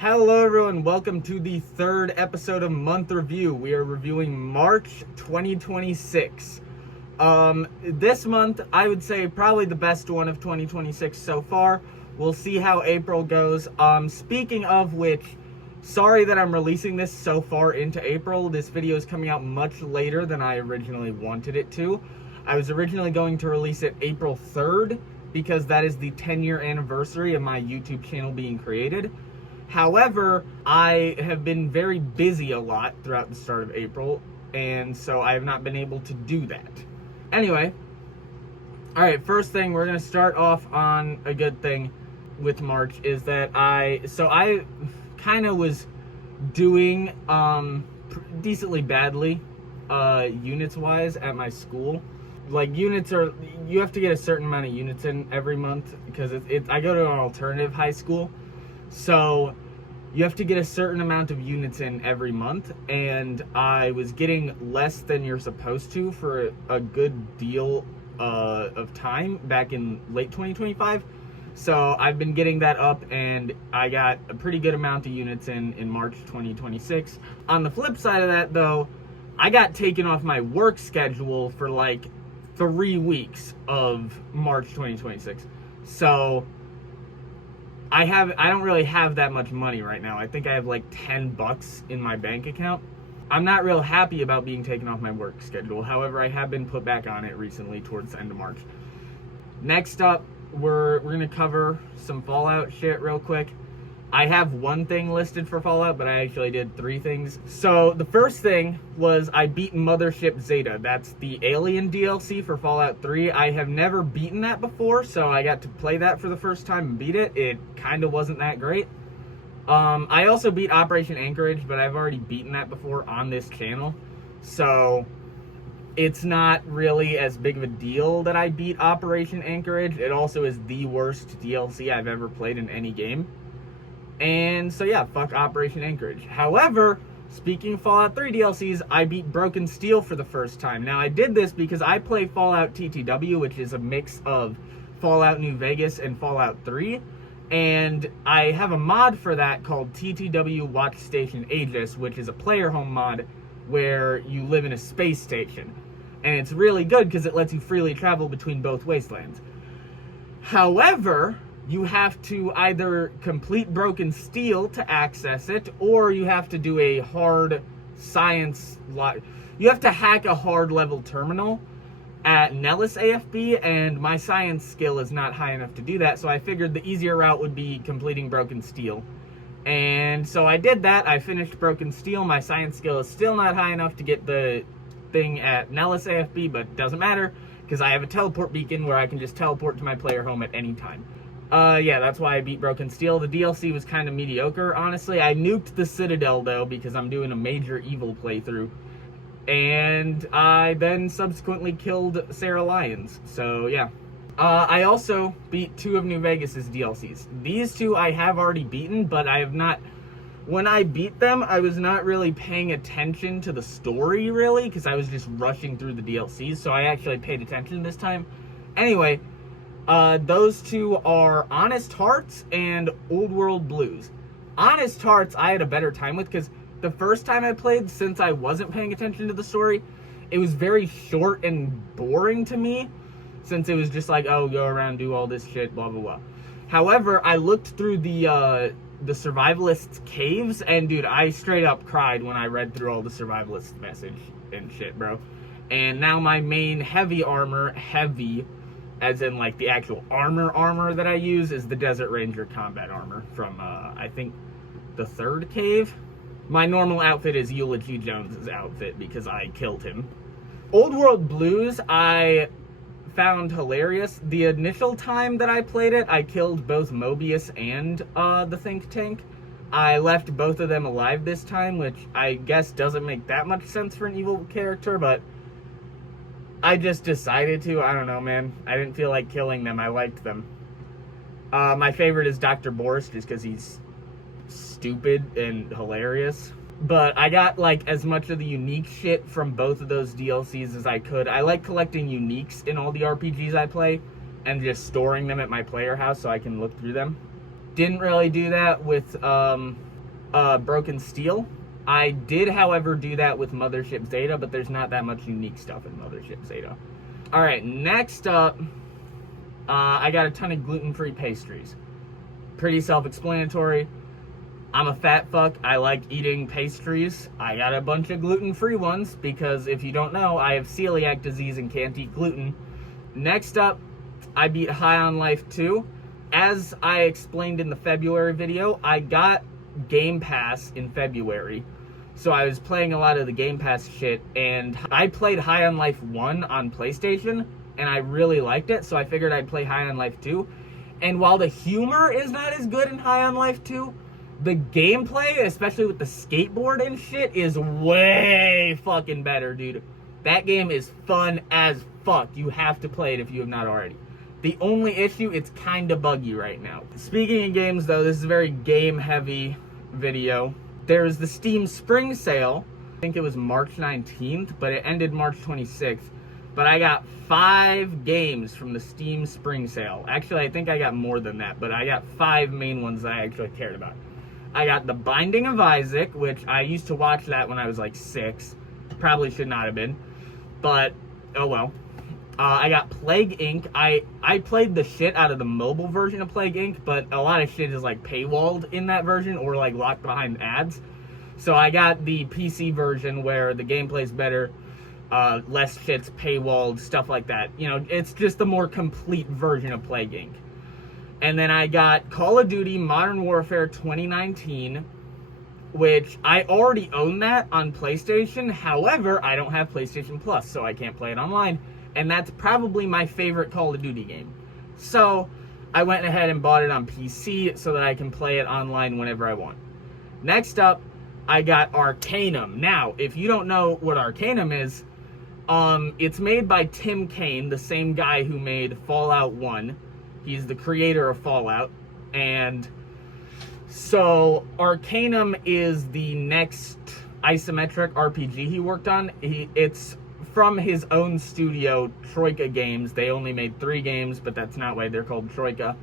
Hello everyone, welcome to the third episode of Month Review. We are reviewing March 2026. This month, I would say probably the best one of 2026 so far. We'll see how April goes. Speaking of which, sorry that I'm releasing this so far into April. This video is coming out much later than I originally wanted it to. I was originally going to release it April 3rd because that is the 10-year anniversary of my YouTube channel being created. However, I have been very busy a lot throughout the start of April, and so I have not been able to do that. Anyway, alright, first thing, we're going to start off on a good thing with March, is that I kind of was doing decently badly units-wise at my school. Like, units are, you have to get a certain amount of units in every month, because I go to an alternative high school. So you have to get a certain amount of units in every month, and I was getting less than you're supposed to for a good deal of time back in late 2025. So I've been getting that up, and I got a pretty good amount of units in March 2026. On the flip side of that, though, I got taken off my work schedule for like 3 weeks of March 2026. So I don't really have that much money right now. I think I have like $10 in my bank account. I'm not real happy about being taken off my work schedule. However, I have been put back on it recently towards the end of March. Next up, we're going to cover some Fallout shit real quick. I have one thing listed for Fallout, but I actually did 3 things. So the first thing was I beat Mothership Zeta. That's the Alien DLC for Fallout 3. I have never beaten that before, so I got to play that for the first time and beat it. It kind of wasn't that great. I also beat Operation Anchorage, but I've already beaten that before on this channel. So it's not really as big of a deal that I beat Operation Anchorage. It also is the worst DLC I've ever played in any game. And so yeah, fuck Operation Anchorage. However, speaking of Fallout 3 DLCs, I beat Broken Steel for the first time. Now, I did this because I play Fallout TTW, which is a mix of Fallout New Vegas and Fallout 3. And I have a mod for that called TTW Watch Station Aegis, which is a player home mod where you live in a space station. And it's really good because it lets you freely travel between both wastelands. However, you have to either complete Broken Steel to access it, or you have to do a hard science... You have to hack a hard level terminal at Nellis AFB, and my science skill is not high enough to do that, so I figured the easier route would be completing Broken Steel. And so I did that. I finished Broken Steel. My science skill is still not high enough to get the thing at Nellis AFB, but it doesn't matter, because I have a teleport beacon where I can just teleport to my player home at any time. Yeah, that's why I beat Broken Steel. The DLC was kind of mediocre, honestly. I nuked the Citadel, though, because I'm doing a major evil playthrough. And I then subsequently killed Sarah Lyons. So, yeah. I also beat 2 of New Vegas's DLCs. These 2 I have already beaten, but I have not... When I beat them, I was not really paying attention to the story, really, because I was just rushing through the DLCs, so I actually paid attention this time. Anyway, those 2 are Honest Hearts and Old World Blues. Honest Hearts I had a better time with, because the first time I played, since I wasn't paying attention to the story, it was very short and boring to me, since it was just like, oh, go around, do all this shit, blah, blah, blah. However, I looked through the survivalists' caves, and dude, I straight up cried when I read through all the survivalists' message and shit, bro. And now my main heavy armor, as in like the actual armor that I use, is the Desert Ranger combat armor from, I think, the 3rd cave. My normal outfit is Eulogy Jones's outfit because I killed him. Old World Blues, I found hilarious. The initial time that I played it, I killed both Mobius and the Think Tank. I left both of them alive this time, which I guess doesn't make that much sense for an evil character, but I just decided to. I don't know, man. I didn't feel like killing them. I liked them. My favorite is Dr. Boris, just because he's stupid and hilarious. But I got, like, as much of the unique shit from both of those DLCs as I could. I like collecting uniques in all the RPGs I play and just storing them at my player house so I can look through them. Didn't really do that with Broken Steel. I did, however, do that with Mothership Zeta, but there's not that much unique stuff in Mothership Zeta. Alright, next up, I got a ton of gluten-free pastries. Pretty self-explanatory. I'm a fat fuck. I like eating pastries. I got a bunch of gluten-free ones because, if you don't know, I have celiac disease and can't eat gluten. Next up, I beat High on Life 2. As I explained in the February video, I got Game Pass in February. So I was playing a lot of the Game Pass shit, and I played High on Life 1 on PlayStation, and I really liked it, so I figured I'd play High on Life 2. And while the humor is not as good in High on Life 2, the gameplay, especially with the skateboard and shit, is way fucking better, dude. That game is fun as fuck. You have to play it if you have not already. The only issue, it's kind of buggy right now. Speaking of games, though, this is a very game-heavy video. There's the Steam Spring Sale. I think it was March 19th, but it ended March 26th. But I got 5 games from the Steam Spring Sale. Actually, I think I got more than that, but I got 5 main ones that I actually cared about. I got The Binding of Isaac, which I used to watch that when I was like 6. Probably should not have been, but oh well. I got Plague Inc. I played the shit out of the mobile version of Plague Inc., but a lot of shit is like paywalled in that version or like locked behind ads. So I got the PC version where the gameplay's better, less shit's paywalled, stuff like that. You know, it's just the more complete version of Plague Inc. And then I got Call of Duty Modern Warfare 2019, which I already own that on PlayStation. However, I don't have PlayStation Plus, so I can't play it online. And that's probably my favorite Call of Duty game. So I went ahead and bought it on PC so that I can play it online whenever I want. Next up, I got Arcanum. Now, if you don't know what Arcanum is, it's made by Tim Kaine, the same guy who made Fallout 1. He's the creator of Fallout. And so Arcanum is the next isometric RPG he worked on. It's from his own studio, Troika Games. They only made 3 games, but that's not why they're called Troika.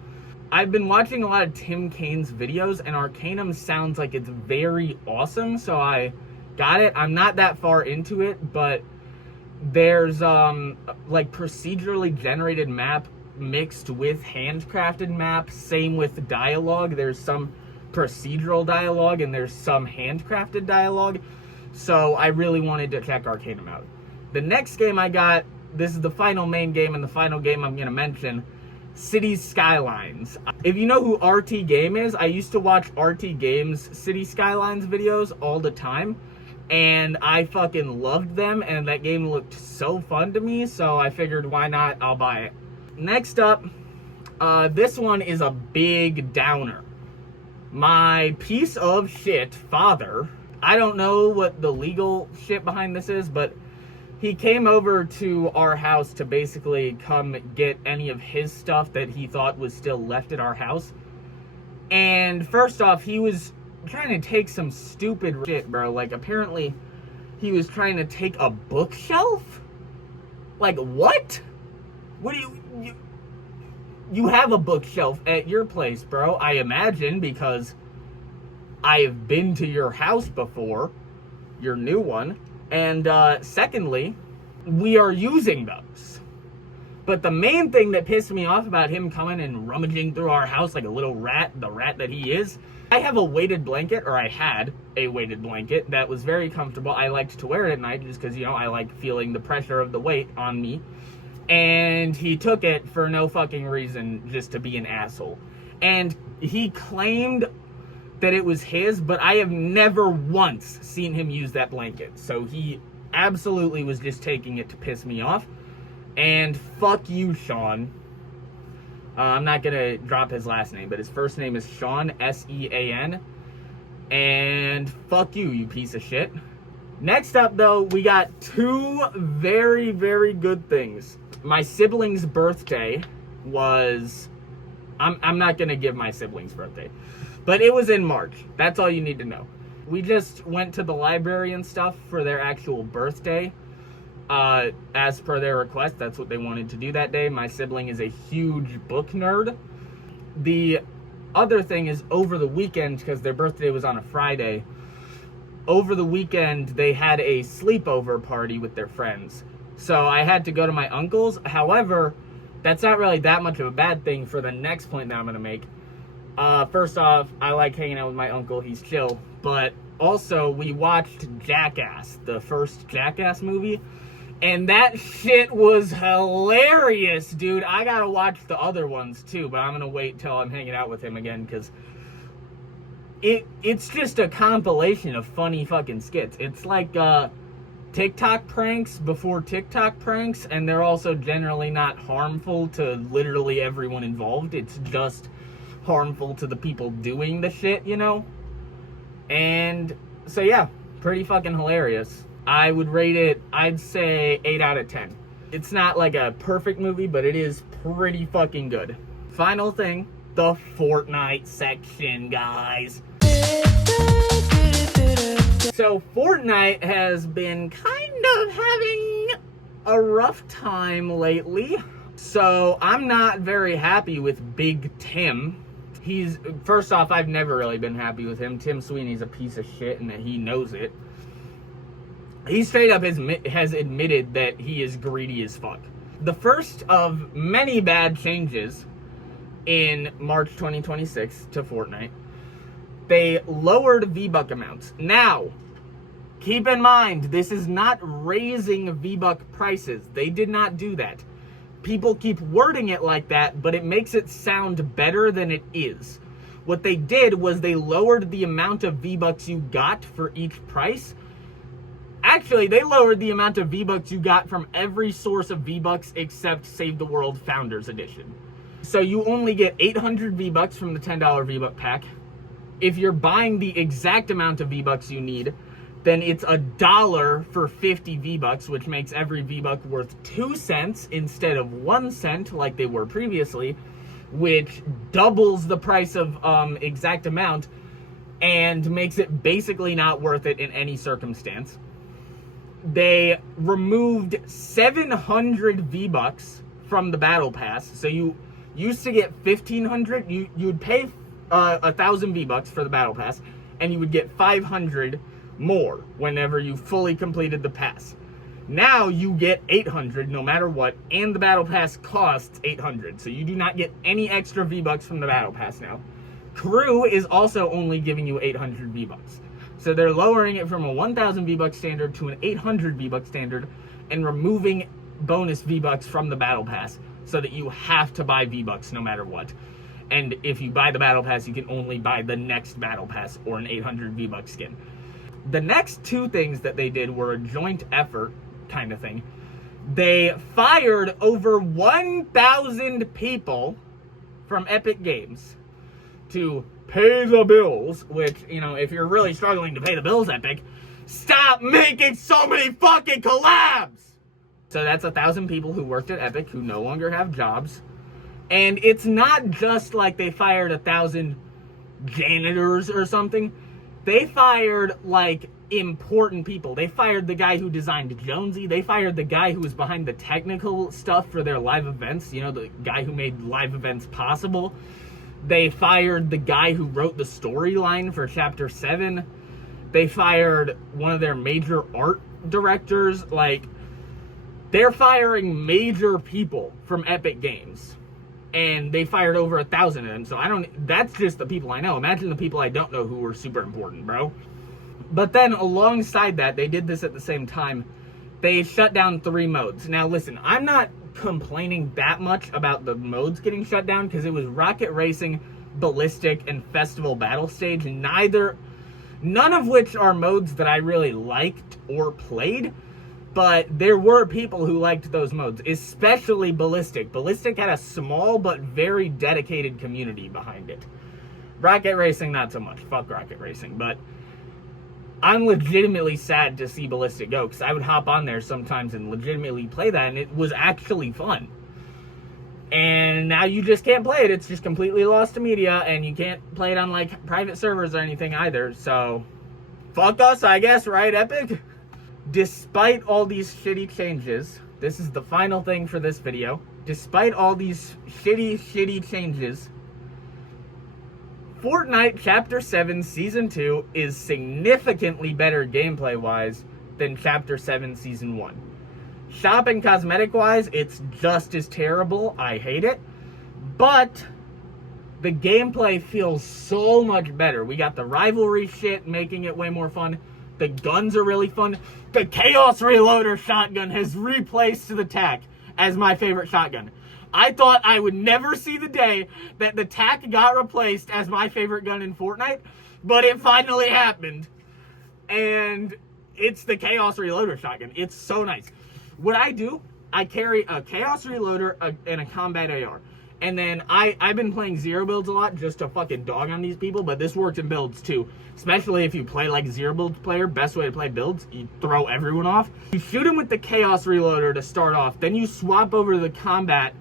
I've been watching a lot of Tim Kaine's videos, and Arcanum sounds like it's very awesome, so I got it. I'm not that far into it, but there's like procedurally generated map mixed with handcrafted map. Same with dialogue. There's some procedural dialogue and there's some handcrafted dialogue. So I really wanted to check Arcanum out. The next game I got, this is the final main game and the final game I'm going to mention, Cities Skylines. If you know who RT Game is, I used to watch RT Game's City Skylines videos all the time. And I fucking loved them, and that game looked so fun to me, so I figured, why not, I'll buy it. Next up, this one is a big downer. My piece of shit father, I don't know what the legal shit behind this is, but he came over to our house to basically come get any of his stuff that he thought was still left at our house. And first off, he was trying to take some stupid shit, bro. Like, apparently he was trying to take a bookshelf? Like, what? What do you have a bookshelf at your place, bro, I imagine, because I have been to your house before, your new one. And secondly, we are using those. But the main thing that pissed me off about him coming and rummaging through our house like a little rat, the rat that he is, I have a weighted blanket, or I had a weighted blanket that was very comfortable. I liked to wear it at night just because, you know, I like feeling the pressure of the weight on me. And he took it for no fucking reason, just to be an asshole. And he claimed that it was his, but I have never once seen him use that blanket. So he absolutely was just taking it to piss me off. And fuck you, Sean. I'm not gonna drop his last name, but his first name is Sean, S-E-A-N. And fuck you, you piece of shit. Next up, though, we got 2 very, very good things. My sibling's birthday was... I'm not gonna give my sibling's birthday. But it was in March. That's all you need to know. We just went to the library and stuff for their actual birthday. As per their request, that's what they wanted to do that day. My sibling is a huge book nerd. The other thing is over the weekend, because their birthday was on a Friday, over the weekend they had a sleepover party with their friends. So I had to go to my uncle's. However, that's not really that much of a bad thing for the next point that I'm going to make. First off, I like hanging out with my uncle. He's chill. But also, we watched Jackass, the first Jackass movie. And that shit was hilarious, dude. I gotta watch the other ones too, but I'm gonna wait till I'm hanging out with him again, because it's just a compilation of funny fucking skits. It's like TikTok pranks before TikTok pranks, and they're also generally not harmful to literally everyone involved. It's just harmful to the people doing the shit, you know? And so yeah, pretty fucking hilarious. I would rate it, I'd say 8 out of 10. It's not like a perfect movie, but it is pretty fucking good. Final thing, the Fortnite section, guys. So Fortnite has been kind of having a rough time lately. So I'm not very happy with Big Tim. First off, I've never really been happy with him. Tim Sweeney's a piece of shit, and that he knows it. He straight up has admitted that he is greedy as fuck. The first of many bad changes in March 2026 to Fortnite, they lowered V-Buck amounts. Now, keep in mind, this is not raising V-Buck prices. They did not do that. People keep wording it like that, but it makes it sound better than it is. What they did was they lowered the amount of V-Bucks you got for each price. Actually, they lowered the amount of V-Bucks you got from every source of V-Bucks except Save the World Founders Edition. So you only get 800 V-Bucks from the $10 V-Buck pack. If you're buying the exact amount of V-Bucks you need, then it's $1 for 50 V-Bucks, which makes every V-Buck worth 2 cents instead of 1 cent like they were previously, which doubles the price of exact amount and makes it basically not worth it in any circumstance. They removed 700 V-Bucks from the Battle Pass. So you used to get 1,500. You'd pay 1,000 V-Bucks for the Battle Pass, and you would get 500 more whenever you fully completed the pass. Now you get 800 no matter what, and the Battle Pass costs 800. So you do not get any extra V-Bucks from the Battle Pass now. Crew is also only giving you 800 V-Bucks. So they're lowering it from a 1,000 V-Buck standard to an 800 V-Buck standard and removing bonus V-Bucks from the Battle Pass so that you have to buy V-Bucks no matter what. And if you buy the Battle Pass, you can only buy the next Battle Pass or an 800 V-Buck skin. The next two things that they did were a joint effort kind of thing. They fired over 1,000 people from Epic Games to pay the bills, which, you know, if you're really struggling to pay the bills, Epic, stop making so many fucking collabs! So that's 1,000 people who worked at Epic who no longer have jobs. And it's not just like they fired 1,000 janitors or something. They fired, like, important people. They fired the guy who designed Jonesy. They fired the guy who was behind the technical stuff for their live events. You know, the guy who made live events possible. They fired the guy who wrote the storyline for Chapter 7. They fired one of their major art directors. Like, they're firing major people from Epic Games. And they fired over 1,000 of them. So that's just the people I know. Imagine the people I don't know who were super important, bro. But then alongside that, they did this at the same time. They shut down 3 modes. Now listen, I'm not complaining that much about the modes getting shut down because it was Rocket Racing, Ballistic, and Festival Battle Stage. None of which are modes that I really liked or played. But there were people who liked those modes, especially Ballistic. Ballistic had a small but very dedicated community behind it. Rocket Racing, not so much. Fuck Rocket Racing. But I'm legitimately sad to see Ballistic go, because I would hop on there sometimes and legitimately play that, and it was actually fun. And now you just can't play it. It's just completely lost to media, and you can't play it on, like, private servers or anything either. So, fuck us, I guess, right, Epic? Despite all these shitty changes, this is the final thing for this video. Despite all these shitty changes, Fortnite Chapter 7 Season 2 is significantly better gameplay-wise than Chapter 7 Season 1. Shop and cosmetic-wise, it's just as terrible. I hate it. But the gameplay feels so much better. We got the rivalry shit making it way more fun. The guns are really fun. The Chaos Reloader shotgun has replaced the TAC as my favorite shotgun. I thought I would never see the day that the TAC got replaced as my favorite gun in Fortnite, but it finally happened. And it's the Chaos Reloader shotgun. It's so nice. What I do, I carry a Chaos Reloader and a Combat AR. And then I've been playing zero builds a lot just to fucking dog on these people, but this works in builds too. Especially if you play like zero build player, best way to play builds, you throw everyone off. You shoot them with the Chaos Reloader to start off, then you swap over to the Combat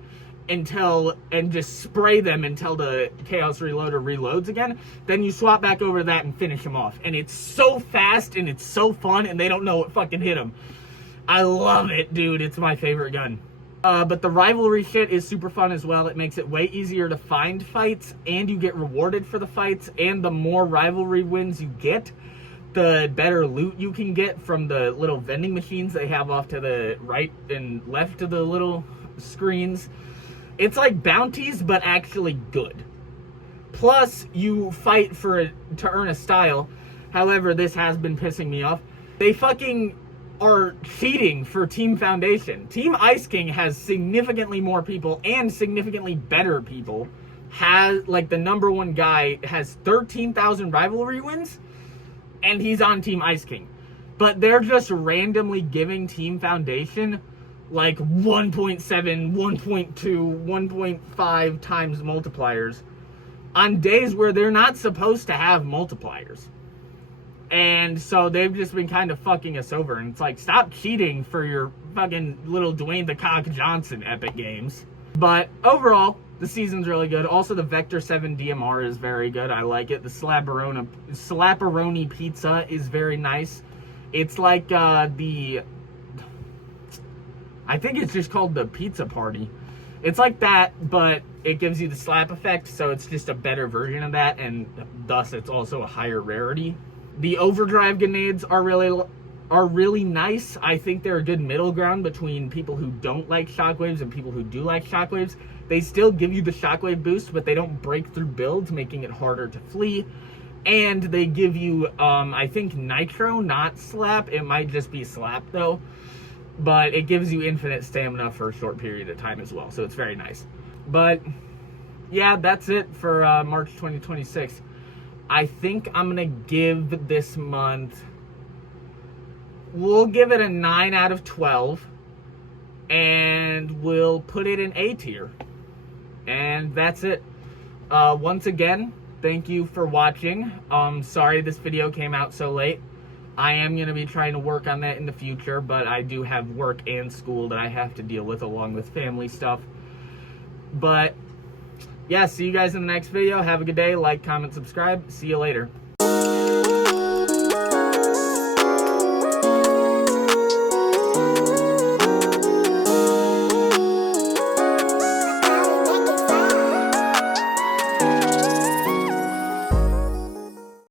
and just spray them until the Chaos Reloader reloads again. Then you swap back over to that and finish them off. And it's so fast and it's so fun and they don't know what fucking hit them. I love it, dude. It's my favorite gun. But the rivalry shit is super fun as well. It makes it way easier to find fights and you get rewarded for the fights. And the more rivalry wins you get, the better loot you can get from the little vending machines they have off to the right and left of the little screens. It's like bounties, but actually good. Plus, you fight to earn a style. However, this has been pissing me off. They fucking are cheating for Team Foundation. Team Ice King has significantly more people and significantly better people. Like the number one guy has 13,000 rivalry wins, and he's on Team Ice King. But they're just randomly giving Team Foundation like 1.7, 1.2, 1.5 times multipliers on days where they're not supposed to have multipliers. And so they've just been kind of fucking us over. And it's like, stop cheating for your fucking little Dwayne the Cock Johnson epic games. But overall, the season's really good. Also, the Vector 7 DMR is very good. I like it. The Slapperoni pizza is very nice. It's like I think it's just called the Pizza Party. It's like that, but it gives you the slap effect, so it's just a better version of that, and thus it's also a higher rarity. The overdrive grenades are really nice. I think they're a good middle ground between people who don't like shockwaves and people who do like shockwaves. They still give you the shockwave boost, but they don't break through builds, making it harder to flee. And they give you, I think, nitro, not slap. It might just be slap, though. But it gives you infinite stamina for a short period of time as well, so it's very nice. But yeah, that's it for March 2026. I think I'm gonna give this month, we'll give it a 9 out of 12, and we'll put it in A tier. And that's it. Once again, thank you for watching. Sorry this video came out so late. I am going to be trying to work on that in the future, but I do have work and school that I have to deal with along with family stuff. But yeah, see you guys in the next video. Have a good day. Like, comment, subscribe. See you later.